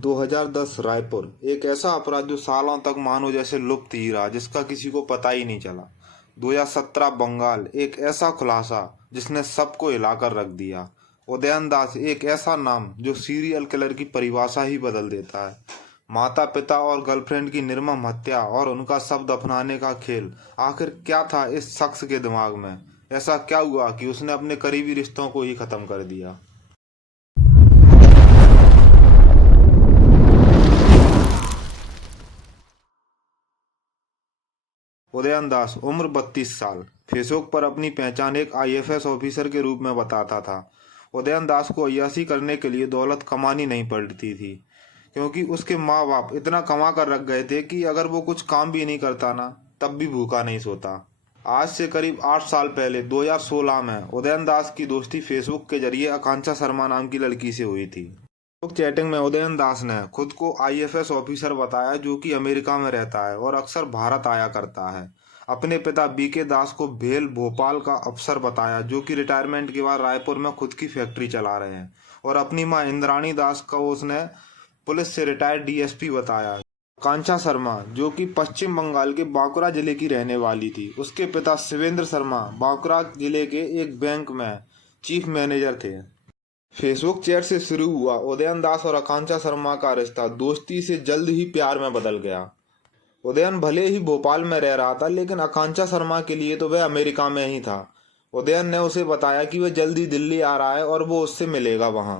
2010 रायपुर। एक ऐसा अपराध जो सालों तक मानो जैसे लुप्त ही रहा, जिसका किसी को पता ही नहीं चला। 2017 बंगाल। एक ऐसा खुलासा जिसने सबको हिलाकर रख दिया। उदयन दास, एक ऐसा नाम जो सीरियल किलर की परिभाषा ही बदल देता है। माता पिता और गर्लफ्रेंड की निर्मम हत्या और उनका शव दफनाने का खेल। आखिर क्या था इस शख्स के दिमाग में? ऐसा क्या हुआ कि उसने अपने करीबी रिश्तों को ही खत्म कर दिया? उदयन दास, उम्र 32 साल। फेसबुक पर अपनी पहचान एक आईएफएस ऑफिसर के रूप में बताता था। उदयन दास को अय्याशी करने के लिए दौलत कमानी नहीं पड़ती थी, क्योंकि उसके माँ बाप इतना कमा कर रख गए थे कि अगर वो कुछ काम भी नहीं करता ना, तब भी भूखा नहीं सोता। आज से करीब 8 साल पहले 2016 में उदयन दास की दोस्ती फेसबुक के जरिए आकांक्षा शर्मा नाम की लड़की से हुई थी। फेसबुक चैटिंग में उदयन दास ने खुद को आईएफएस ऑफिसर बताया, जो कि अमेरिका में रहता है और अक्सर भारत आया करता है। अपने पिता बीके दास को भेल भोपाल का अफसर बताया, जो कि रिटायरमेंट के बाद रायपुर में खुद की फैक्ट्री चला रहे हैं। और अपनी मां इंद्राणी दास को उसने पुलिस से रिटायर्ड डीएसपी बताया। आकांक्षा शर्मा, जो कि पश्चिम बंगाल के बांकुरा जिले की रहने वाली थी, उसके पिता शिवेंद्र शर्मा बांकुरा जिले के एक बैंक में चीफ मैनेजर थे। फेसबुक चैट से शुरू हुआ उदयन दास और आकांक्षा शर्मा का रिश्ता दोस्ती से जल्द ही प्यार में बदल गया। उदयन भले ही भोपाल में रह रहा था, लेकिन आकांक्षा शर्मा के लिए तो वह अमेरिका में ही था। उदयन ने उसे बताया कि वह जल्दी दिल्ली आ रहा है और वो उससे मिलेगा वहां।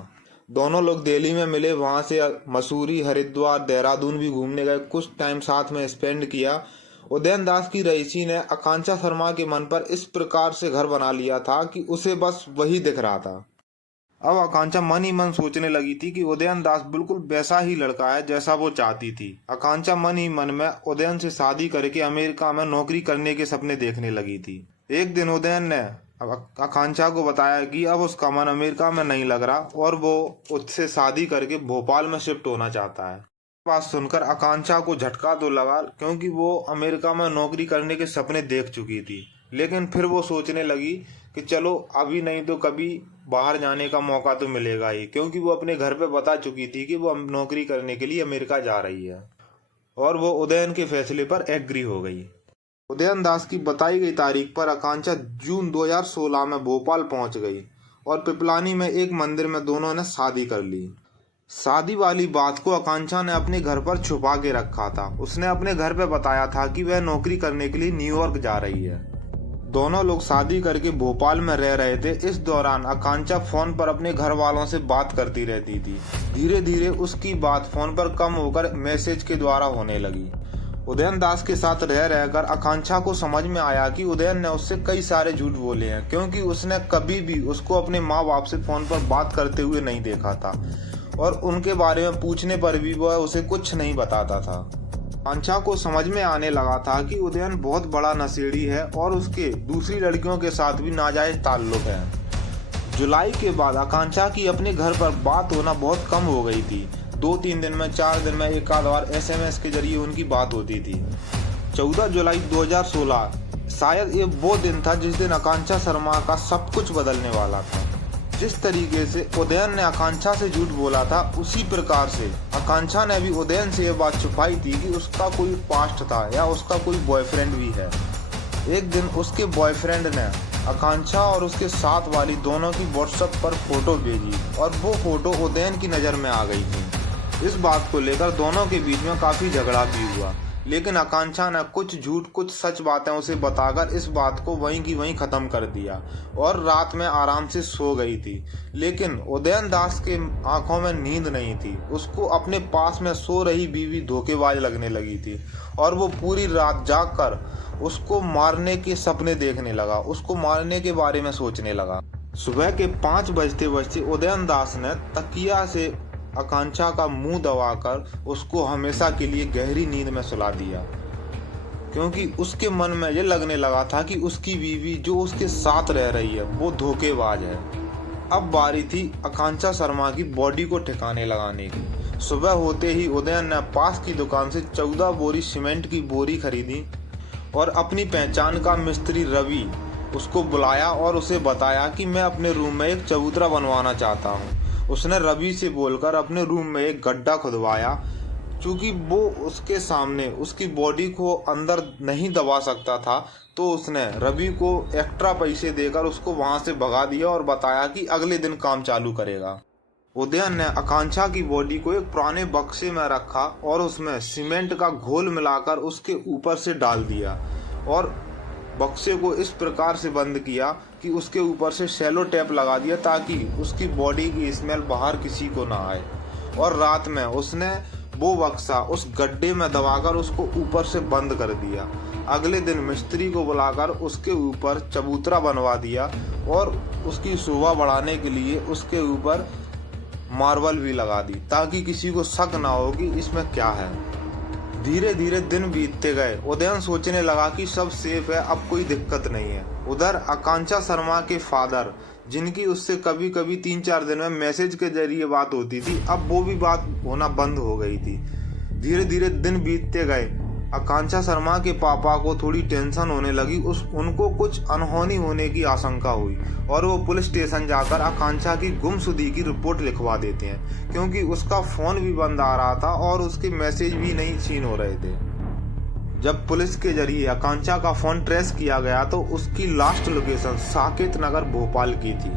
दोनों लोग दिल्ली में मिले, वहां से मसूरी, हरिद्वार, देहरादून भी घूमने गए। कुछ टाइम साथ में स्पेंड किया। उदयन दास की रईसी ने आकांक्षा शर्मा के मन पर इस प्रकार से घर बना लिया था कि उसे बस वही दिख रहा था। अब आकांक्षा मन ही मन सोचने लगी थी कि उदयन दास बिल्कुल वैसा ही लड़का है जैसा वो चाहती थी। आकांक्षा मन ही मन में उदयन से शादी करके अमेरिका में नौकरी करने के सपने देखने लगी थी। एक दिन उदयन ने आकांक्षा को बताया कि अब उसका मन अमेरिका में नहीं लग रहा और वो उससे शादी करके भोपाल में शिफ्ट होना चाहता है। बात सुनकर आकांक्षा को झटका तो लगा, क्योंकि वो अमेरिका में नौकरी करने के सपने देख चुकी थी। लेकिन फिर वो सोचने लगी कि चलो अभी नहीं तो कभी बाहर जाने का मौका तो मिलेगा ही, क्योंकि वो अपने घर पे बता चुकी थी कि वो नौकरी करने के लिए अमेरिका जा रही है। और वो उदयन के फैसले पर एग्री हो गई। उदयन दास की बताई गई तारीख पर आकांक्षा जून 2016 में भोपाल पहुंच गई और पिपलानी में एक मंदिर में दोनों ने शादी कर ली। शादी वाली बात को आकांक्षा ने अपने घर पर छुपा के रखा था। उसने अपने घर पे बताया था कि वह नौकरी करने के लिए न्यूयॉर्क जा रही है। दोनों लोग शादी करके भोपाल में रह रहे थे। इस दौरान आकांक्षा फोन पर अपने घर वालों से बात करती रहती थी। धीरे धीरे उसकी बात फोन पर कम होकर मैसेज के द्वारा होने लगी। उदयन दास के साथ रह रहकर आकांक्षा को समझ में आया कि उदयन ने उससे कई सारे झूठ बोले हैं, क्योंकि उसने कभी भी उसको अपने माँ बाप से फोन पर बात करते हुए नहीं देखा था और उनके बारे में पूछने पर भी वह उसे कुछ नहीं बताता था। आकांक्षा को समझ में आने लगा था कि उदयन बहुत बड़ा नशेड़ी है और उसके दूसरी लड़कियों के साथ भी नाजायज ताल्लुक है। जुलाई के बाद आकांक्षा की अपने घर पर बात होना बहुत कम हो गई थी। 2-3 दिन में, 4 दिन में एक आध बार एसएमएस के जरिए उनकी बात होती थी। 14 जुलाई 2016 शायद ये वो दिन था जिस दिन आकांक्षा शर्मा का सब कुछ बदलने वाला था। जिस तरीके से उदयन ने आकांक्षा से झूठ बोला था, उसी प्रकार से आकांक्षा ने भी उदयन से यह बात छुपाई थी कि उसका कोई पास्ट था या उसका कोई बॉयफ्रेंड भी है। एक दिन उसके बॉयफ्रेंड ने आकांक्षा और उसके साथ वाली दोनों की व्हाट्सएप पर फोटो भेजी और वो फोटो उदयन की नज़र में आ गई थी। इस बात को लेकर दोनों के बीच में काफ़ी झगड़ा भी हुआ, लेकिन आकांक्षा ने कुछ झूठ कुछ सच बातें उसे बताकर इस बात को वहीं की वहीं ख़त्म कर दिया और रात में आराम से सो गई थी। लेकिन उदयन दास के आंखों में नींद नहीं थी। उसको अपने पास में सो रही बीवी धोखेबाज लगने लगी थी और वो पूरी रात जागकर उसको मारने के सपने देखने लगा, उसको मारने के बारे में सोचने लगा। सुबह के 5 बजते बजते उदयन दास ने तकिया से आकांक्षा का मुंह दबाकर उसको हमेशा के लिए गहरी नींद में सुला दिया, क्योंकि उसके मन में ये लगने लगा था कि उसकी बीवी जो उसके साथ रह रही है वो धोखेबाज है। अब बारी थी आकांक्षा शर्मा की बॉडी को ठिकाने लगाने की। सुबह होते ही उदयन ने पास की दुकान से 14 बोरी सीमेंट की बोरी खरीदी और अपनी पहचान का मिस्त्री रवि उसको बुलाया और उसे बताया कि मैं अपने रूम में एक चबूतरा बनवाना चाहता हूँ। उसने रवि से बोलकर अपने रूम में एक गड्ढा खुदवाया। चूंकि वो उसके सामने उसकी बॉडी को अंदर नहीं दबा सकता था, तो उसने रवि को एक्स्ट्रा पैसे देकर उसको वहां से भगा दिया और बताया कि अगले दिन काम चालू करेगा। उदयन ने आकांक्षा की बॉडी को एक पुराने बक्से में रखा और उसमें सीमेंट का घोल मिलाकर उसके ऊपर से डाल दिया और बक्से को इस प्रकार से बंद किया कि उसके ऊपर से सेलो टेप लगा दिया ताकि उसकी बॉडी की स्मेल बाहर किसी को ना आए। और रात में उसने वो बक्सा उस गड्ढे में दबाकर उसको ऊपर से बंद कर दिया। अगले दिन मिस्त्री को बुलाकर उसके ऊपर चबूतरा बनवा दिया और उसकी शोभा बढ़ाने के लिए उसके ऊपर मार्बल भी लगा दी ताकि किसी को शक ना हो कि इसमें क्या है। धीरे धीरे दिन बीतते गए। उदयन सोचने लगा कि सब सेफ है, अब कोई दिक्कत नहीं है। उधर आकांक्षा शर्मा के फादर, जिनकी उससे कभी कभी 3-4 दिन में मैसेज के जरिए बात होती थी, अब वो भी बात होना बंद हो गई थी। धीरे धीरे दिन बीतते गए। आकांक्षा शर्मा के पापा को थोड़ी टेंशन होने लगी। उनको कुछ अनहोनी होने की आशंका हुई और वो पुलिस स्टेशन जाकर आकांक्षा की गुमशुदगी की रिपोर्ट लिखवा देते हैं, क्योंकि उसका फोन भी बंद आ रहा था और उसके मैसेज भी नहीं सीन हो रहे थे। जब पुलिस के जरिए आकांक्षा का फोन ट्रेस किया गया तो उसकी लास्ट लोकेशन साकेत नगर भोपाल की थी।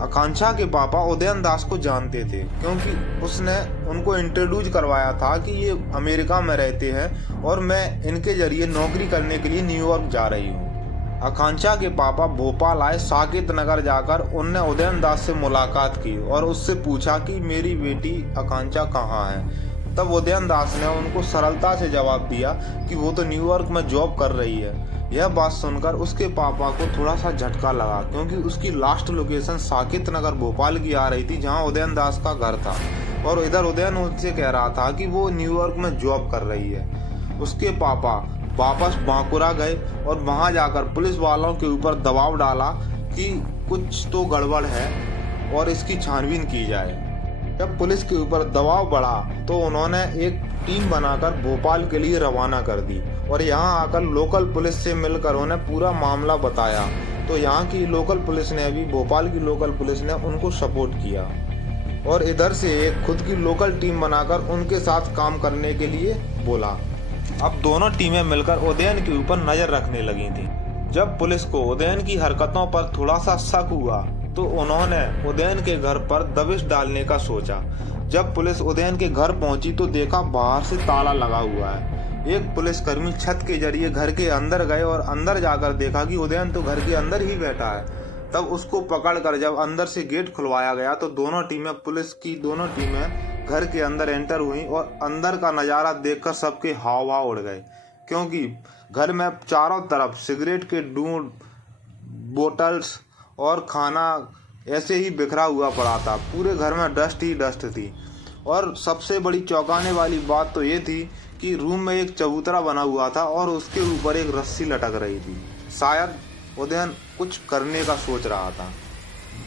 आकांक्षा के पापा उदयन दास को जानते थे, क्योंकि उसने उनको इंट्रोड्यूस करवाया था कि ये अमेरिका में रहते हैं और मैं इनके जरिए नौकरी करने के लिए न्यूयॉर्क जा रही हूँ। आकांक्षा के पापा भोपाल आए। साकेत नगर जाकर उनने उदयन दास से मुलाकात की और उससे पूछा कि मेरी बेटी आकांक्षा कहाँ है। तब उदयन दास ने उनको सरलता से जवाब दिया कि वो तो न्यूयॉर्क में जॉब कर रही है। यह बात सुनकर उसके पापा को थोड़ा सा झटका लगा, क्योंकि उसकी लास्ट लोकेशन साकेत नगर भोपाल की आ रही थी, जहां उदयन दास का घर था, और इधर उदयन उनसे कह रहा था कि वो न्यूयॉर्क में जॉब कर रही है। उसके पापा वापस बांकुरा गए और वहां जाकर पुलिस वालों के ऊपर दबाव डाला कि कुछ तो गड़बड़ है और इसकी छानबीन की जाए। जब पुलिस के ऊपर दबाव बढ़ा तो उन्होंने एक टीम बनाकर भोपाल के लिए रवाना कर दी और यहाँ आकर लोकल पुलिस से मिलकर उन्हें पूरा मामला बताया। तो यहाँ की लोकल पुलिस ने भी, भोपाल की लोकल पुलिस ने उनको सपोर्ट किया और इधर से एक खुद की लोकल टीम बनाकर उनके साथ काम करने के लिए बोला। अब दोनों टीमें मिलकर उदयन के ऊपर नजर रखने लगी थी। जब पुलिस को उदयन की हरकतों पर थोड़ा सा शक हुआ तो उन्होंने उदयन के घर पर दबिश डालने का सोचा। जब पुलिस उदयन के घर पहुंची तो देखा बाहर से ताला लगा हुआ है। एक पुलिसकर्मी छत के जरिए घर के अंदर गए और अंदर जाकर देखा कि उदयन तो घर के अंदर ही बैठा है। तब उसको पकड़कर जब अंदर से गेट खुलवाया गया तो दोनों टीमें, पुलिस की दोनों टीमें घर के अंदर एंटर हुई और अंदर का नज़ारा देखकर सबके हाव भाव उड़ गए, क्योंकि घर में चारों तरफ सिगरेट के डूंड, बोतल्स और खाना ऐसे ही बिखरा हुआ पड़ा था। पूरे घर में डस्ट ही डस्ट थी। और सबसे बड़ी चौंकाने वाली बात तो ये थी कि रूम में एक चबूतरा बना हुआ था और उसके ऊपर एक रस्सी लटक रही थी। शायद उदयन कुछ करने का सोच रहा था।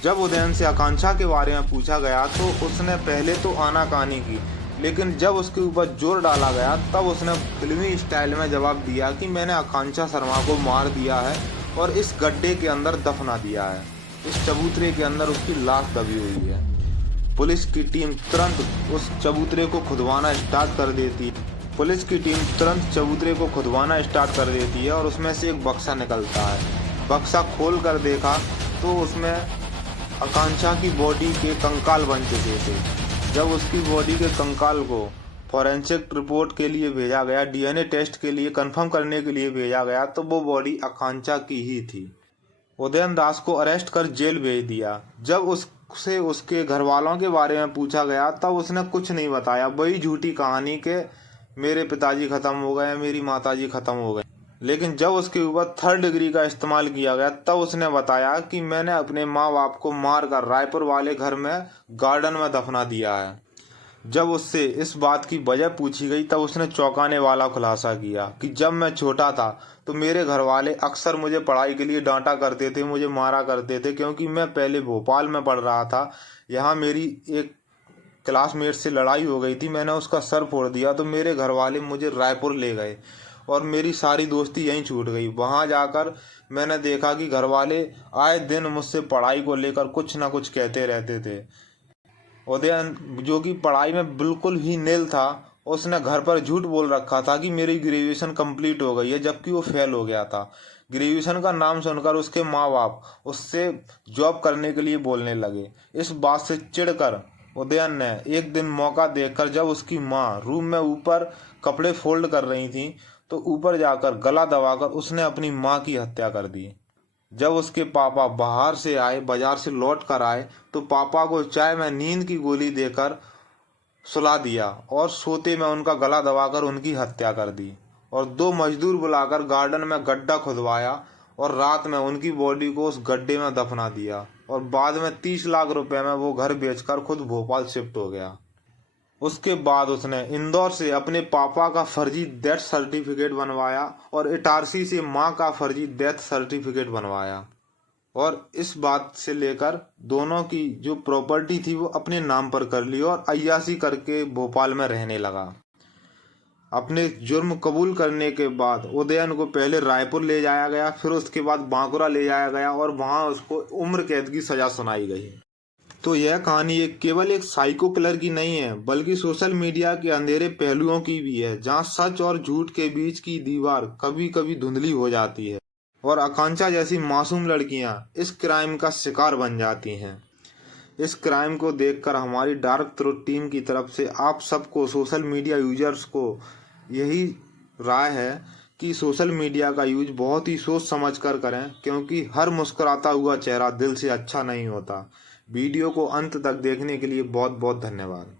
जब उदयन से आकांक्षा के बारे में पूछा गया तो उसने पहले तो आनाकानी की, लेकिन जब उसके ऊपर जोर डाला गया तब उसने फिल्मी स्टाइल में जवाब दिया कि मैंने आकांक्षा शर्मा को मार दिया है और इस गड्ढे के अंदर दफना दिया है। इस चबूतरे के अंदर उसकी लाश दबी हुई है। पुलिस की टीम तुरंत उस चबूतरे को खुदवाना स्टार्ट कर देती है। और उसमें से एक बक्सा निकलता है। बक्सा खोल कर देखा तो उसमें आकांक्षा की बॉडी के कंकाल बन चुके थे। जब उसकी बॉडी के कंकाल को फॉरेंसिक रिपोर्ट के लिए भेजा गया, डीएनए टेस्ट के लिए कंफर्म करने के लिए भेजा गया, तो वो बॉडी आकांक्षा की ही थी। उदयन दास को अरेस्ट कर जेल भेज दिया। जब उससे उसके घर वालों के बारे में पूछा गया तब उसने कुछ नहीं बताया, वही झूठी कहानी के मेरे पिताजी खत्म हो गए, मेरी माताजी खत्म हो गए। लेकिन जब उसके ऊपर 3rd डिग्री का इस्तेमाल किया गया तब उसने बताया कि मैंने अपने माँ बाप को मारकर रायपुर वाले घर में गार्डन में दफना दिया है। जब उससे इस बात की वजह पूछी गई तब उसने चौंकाने वाला खुलासा किया कि जब मैं छोटा था तो मेरे घर वाले अक्सर मुझे पढ़ाई के लिए डांटा करते थे, मुझे मारा करते थे, क्योंकि मैं पहले भोपाल में पढ़ रहा था। यहाँ मेरी एक क्लासमेट से लड़ाई हो गई थी, मैंने उसका सर फोड़ दिया तो मेरे घर वाले मुझे रायपुर ले गए और मेरी सारी दोस्ती यहीं छूट गई। वहाँ जाकर मैंने देखा कि घर वाले आए दिन मुझसे पढ़ाई को लेकर कुछ ना कुछ कहते रहते थे। उदयन, जो कि पढ़ाई में बिल्कुल ही नील था, उसने घर पर झूठ बोल रखा था कि मेरी ग्रेजुएशन कंप्लीट हो गई है, जबकि वो फेल हो गया था। ग्रेजुएशन का नाम सुनकर उसके माँ बाप उससे जॉब करने के लिए बोलने लगे। इस बात से चिढ़कर उदयन ने एक दिन मौका देखकर, जब उसकी माँ रूम में ऊपर कपड़े फोल्ड कर रही थी, तो ऊपर जाकर गला दबाकर उसने अपनी माँ की हत्या कर दी। जब उसके पापा बाजार से लौट कर आए, तो पापा को चाय में नींद की गोली देकर सुला दिया और सोते में उनका गला दबाकर उनकी हत्या कर दी, और 2 मजदूर बुलाकर गार्डन में गड्ढा खुदवाया और रात में उनकी बॉडी को उस गड्ढे में दफना दिया, और बाद में 30 लाख रुपए में वो घर बेचकर खुद भोपाल शिफ्ट हो गया। उसके बाद उसने इंदौर से अपने पापा का फर्जी डेथ सर्टिफिकेट बनवाया और इटारसी से माँ का फर्जी डेथ सर्टिफिकेट बनवाया, और इस बात से लेकर दोनों की जो प्रॉपर्टी थी वो अपने नाम पर कर ली और अय्याशी करके भोपाल में रहने लगा। अपने जुर्म कबूल करने के बाद उदयन को पहले रायपुर ले जाया गया, फिर उसके बाद बांकुरा ले जाया गया और वहां उसको उम्र कैद की सजा सुनाई गई। तो यह कहानी केवल एक साइको किलर की नहीं है, बल्कि सोशल मीडिया के अंधेरे पहलुओं की भी है, जहां सच और झूठ के बीच की दीवार कभी कभी धुंधली हो जाती है और आकांक्षा जैसी मासूम लड़कियां इस क्राइम का शिकार बन जाती हैं। इस क्राइम को देखकर हमारी डार्क थ्रोट टीम की तरफ से आप सबको, सोशल मीडिया यूजर्स को यही राय है कि सोशल मीडिया का यूज बहुत ही सोच समझ कर करें, क्योंकि हर मुस्कुराता हुआ चेहरा दिल से अच्छा नहीं होता। वीडियो को अंत तक देखने के लिए बहुत बहुत धन्यवाद।